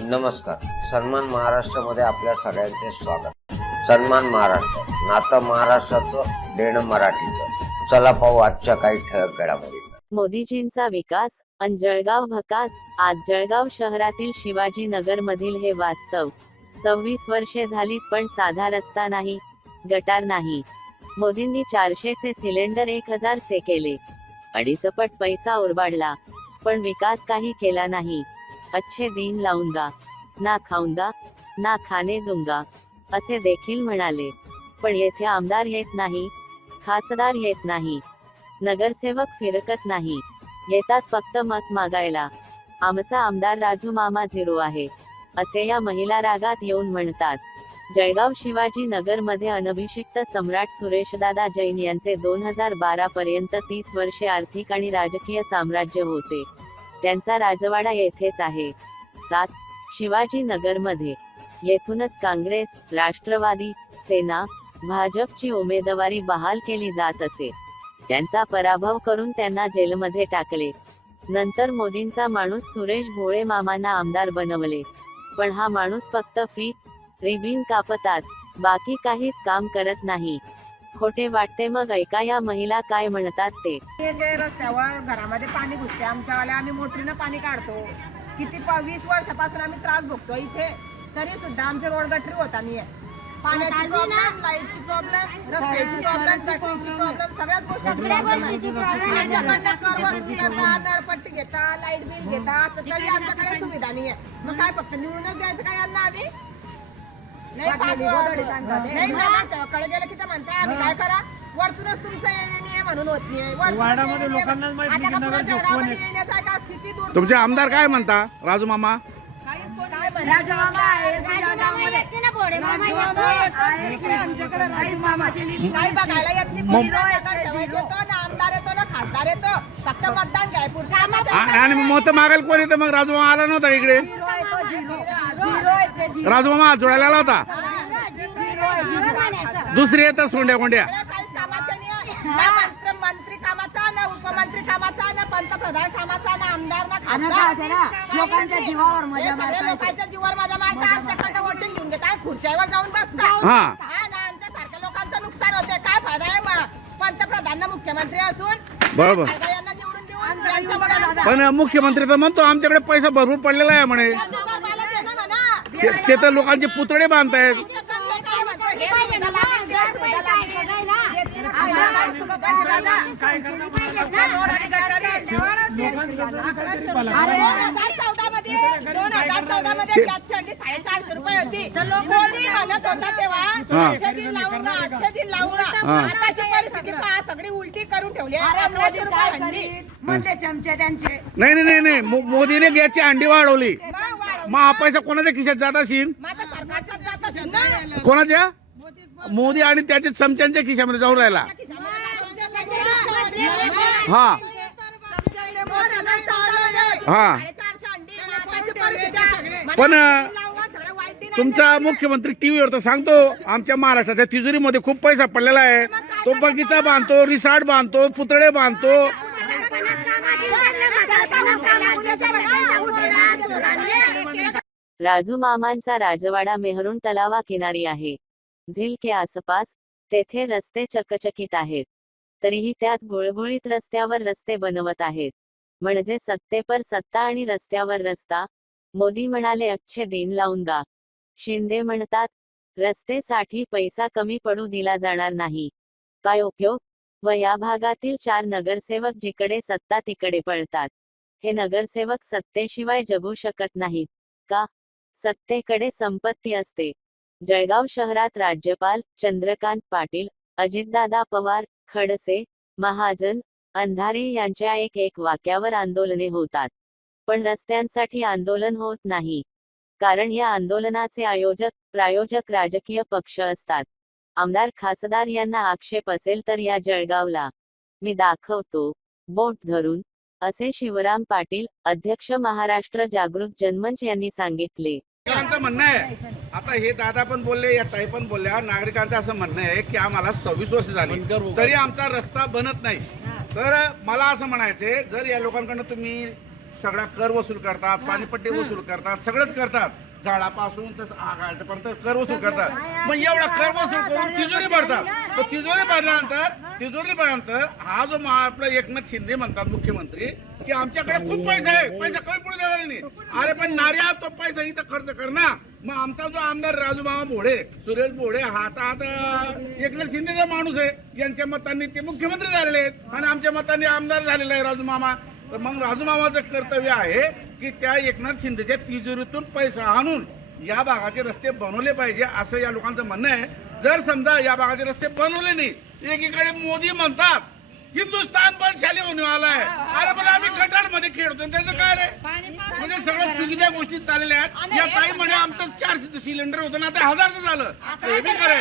नमस्कार. सन्मान महाराष्ट्रामध्ये आपल्या सगळ्यांचे स्वागत. सन्मान महाराष्ट्र. नातं महाराष्ट्राचं देणं मराठीचं. चला पाहू आजच्या काही ठळक घडामोडी. मोदीजींचा विकास अंजळगाव भकास आज जळगाव शहरातील शिवाजी नगर मधील हे वास्तव. सव्वीस वर्षे झाली पण साधा रस्ता नाही गटार नाही. मोदींनी चारशेचे सिलेंडर एक हजारचे केले. अडीचपट पैसा उरबाडला. पण विकास काही केला नाही. अच्छे दिन लावूंगा ना खाऊंगा ना खाणे दूंगा असे देखील म्हणाले. पण येथे आमदार येत नाही खासदार येत नाही नगरसेवक फिरकत नाही येतात फक्त मत मागायला. आमचा आमदार राजू मामा झिरो आहे असे या महिला रागात येऊन म्हणतात. जळगाव शिवाजी नगरमध्ये अनभिषिक्त सम्राट सुरेशदादा जैन यांचे दोन हजार बारा पर्यंत तीस वर्षे आर्थिक आणि राजकीय साम्राज्य होते. त्यांचा राजवाडा येथेच आहे. सात. शिवाजी नगरमध्ये येथूनच काँग्रेस राष्ट्रवादी सेना भाजपची उमेदवारी बहाल केली जात असे. त्यांचा पराभव करून त्यांना जेलमध्ये टाकले. नंतर मोदींचा माणूस सुरेश भोळे मामांना आमदार बनवले. पण हा माणूस फक्त फी रिबीन कापतात बाकी काहीच काम करत नाही. खोटे वाटते मग ऐका या महिला काय म्हणतात ते? रस्त्यावर घरामध्ये पाणी घुसते आमच्यावाले आम्ही मोटरीनं पाणी काढतो. किती प- वीस वर्षापासून आम्ही त्रास भोगतो इथे तरी सुद्धा आमचे रोड गटरी होता नाहीये पाण्याची प्रॉब्लेम लाईटची प्रॉब्लेम रस्त्याची प्रॉब्लेम गटरीची प्रॉब्लेम सगळ्याच गोष्टी आमच्याकडनं कर वसूल करता नळपट्टी घेता लाइट बिल घेता असं तरी आमच्याकडे सुविधा नाहीये. मग काय फक्त निवडूनच द्यायचं काय यांना आम्ही? नाही पाच वर- नाही नगरसेवकाकडे गेलं की ते म्हणते आम्ही काय करा? वरतूनच तुमचं येणे आहे म्हणून होत नाही. वरतूनच वार्डामध्ये येणे आहे. लोकांनाच माहिती आता की का पुढे नगरसेवक कोण जळगावमध्ये आहे. येण्याचं आहे का किती दूर तुमचे आमदार काय म्हणता? राजू मामा? काहीच कोणी नाही म्हणत. काही बघायला येत नाही. कोणी ना नगरसेवक येतो ना आमदार येतो ना खासदार येतो. फक्त मतदान घ्याय पुढचं आ- आणि मत मागायला कोण येतं? मग राजू मामा आला नव्हता इकडे. राजू मामा हात जोडायला आला होता दुसरी येतात सोंड्या कोंड्या. ना मंत्र मंत्री कामाचा ना उपमंत्री कामाचा ना पंतप्रधान कामाचा ना आमदार ना खासदार लोकांच्या जीवावर लोकांच्या जीवावर माझ्या मारता आमच्याकडनं वोटिंग घेऊन घेतात खुर्च्यावर जाऊन बसतात ना आमच्या सारख्या लोकांचं नुकसान होते काय फायदा आहे म- पंतप्रधान मुख्यमंत्री असून बरोबर. पण मुख्यमंत्री तर म्हणतो आमच्याकडे पैसा भरपूर पडलेला आहे म्हणे त्यांना मला दे ना म्हणा. ते ते तर लोकांचे पुतळे बांधतायत. हे. नाही दोन हजार चौदा मध्ये अंडी साडेचारशे रुपये होती म्हणत होता तेव्हा दिन दिन आताची परिस्थिती पहा सगळी उलटी करून ठेवली. अकराशे रुपये मधले चमचे त्यांचे नाही मोदीने गॅसची अंडी वाढवली. मग हा पैसा कोणाच्या खिशात जात असेल जात ना. कोणाच्या मोदी आणि त्याच्या चमच्यांच्या खिशामध्ये जाऊन राहिला हा हा. पण, तुमचा. मुख्यमंत्री टीव्हीवर तर सांगतो आमच्या महाराष्ट्राच्या तिजोरीमध्ये खूप पैसा पडलेला आहे तो बगीचा बांधतो रिसॉर्ट बांधतो पुतळे बांधतो राजू मामांचा राजवाडा मेहरून तलावा किनारी आहे. झील के आसपास तेथे रस्ते चकचकीत आहेत. तरीही त्याच गुळगुळीत रस्त्यावर रस्ते बनवत आहेत. म्हणजे सत्तेपर सत्ता आणि रस्त्यावर रस्ता मोदी म्हणाले अच्छे दिन लावून दा शिंदे म्हणतात रस्तेसाठी पैसा कमी पडू दिला जाणार नाही. काय उपयोग? व या भागातील चार नगरसेवक जिकडे सत्ता तिकडे पळतात. हे नगरसेवक सत्तेशिवाय जगू शकत नाहीत. का? सत्तेकडे संपत्ती असते. जळगाव शहरात राज्यपाल चंद्रकांत पाटील अजितदादा पवार खडसे महाजन अंधारे यांच्या एक एक वाक्यावर आंदोलने होतात. पण रस्त्यांसाठी आंदोलन होत नाही. कारण या आंदोलनाचे आयोजक प्रायोजक राजकीय पक्ष असतात. आमदार खासदार यांना आक्षेप असेल तर या जळगावला मी दाखवतो. बोट धरून असे शिवराम पाटील अध्यक्ष महाराष्ट्र जागृत जनमंच यांनी सांगितले. नागरिकांचं म्हणणं आहे. आता हे दादा पण बोलले या ताई पण बोलल्या. नागरिकांचं असं म्हणणं आहे की आम्हाला सव्वीस वर्ष झाली. तरी आमचा रस्ता बनत नाही. तर मला असं म्हणायचंय जर या लोकांकडनं तुम्ही सगळा कर वसूल करतात पाणीपट्टी वसूल करतात सगळंच करतात झाडापासून तर आगायपर्यंत कर वसूल करतात. मग एवढा कर वसूल करून तिजोरी भरतात तर तिजोरी भरल्यानंतर तिजोरी भरल्यानंतर हा जो आपला एकनाथ शिंदे म्हणतात मुख्यमंत्री की आमच्याकडे खूप पैसा आहे पैसा कमी पुढे देणार नाही. अरे पण नार्या तो पैसा इथं खर्च कर ना. मग आमचा जो आमदार राजूमामा भोडे सुरेश भोडे हा आता एकनाथ शिंदेचा माणूस आहे यांच्या मतांनी ते मुख्यमंत्री झालेले आहेत. आणि आमच्या मतांनी आमदार झालेला आहे राजूमामा. तर मग राजूमामाचं कर्तव्य आहे की त्या एकनाथ शिंदेच्या तिजोरीतून पैसा आणून या भागाचे रस्ते बनवले पाहिजे असं या लोकांचं म्हणणं आहे. जर समजा या भागाचे रस्ते बनवले नाही एकीकडे मोदी म्हणतात हिंदुस्थान पण शाली होऊन आलाय. अरे पण आम्ही गटारमध्ये खेळतो त्याचं काय रे? म्हणजे सगळं चुकीच्या गोष्टी चाललेल्या आहेत. या ताई म्हणे आमचं चारशेचं सिलेंडर होतं ना ते हजारचं झालं. हे बी खरं.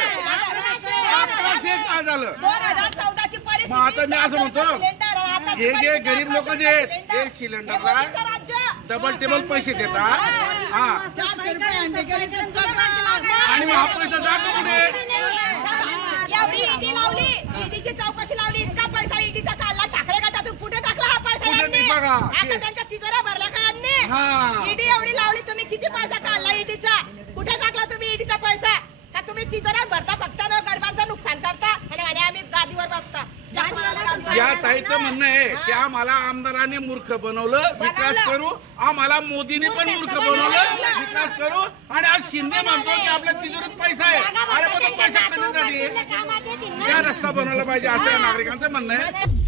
अकराशे काय झालं. मग आता मी असं म्हणतो हे जे गरीब लोक जे आहेत, हे सिलेंडरला डबल टेबल पैसे देतात. हा. आणि मग हा पैसा जातो कुठे चौकशी लावली इतका पैसा ईडीचा गटातून कुठे टाकला हा पैसा यांनी? आता भरला का यांनी? हा. ईडी एवढी लावली तुम्ही किती पैसा काढला ईडीचा कुठे टाकला तुम्ही ईडीचा पैसा? का तुम्ही तिजोऱ्यात भरता फक्त न गरिबांचं नुकसान करता आणि म्हणे आम्ही गादीवर बसता जगमाला गादीवर या. ताईचं म्हणणं आहे की आम्हाला आमदारांनी मूर्ख बनवलं विकास करू. आम्हाला मोदींनी पण मूर्ख बनवलं विकास करू. आणि आज शिंदे म्हणतो की आपल्या तिजोरीत पैसा आहे. अरे मग पैसा कशासाठी? या रस्ता बनवला पाहिजे असं नागरिकांचं म्हणणं आहे.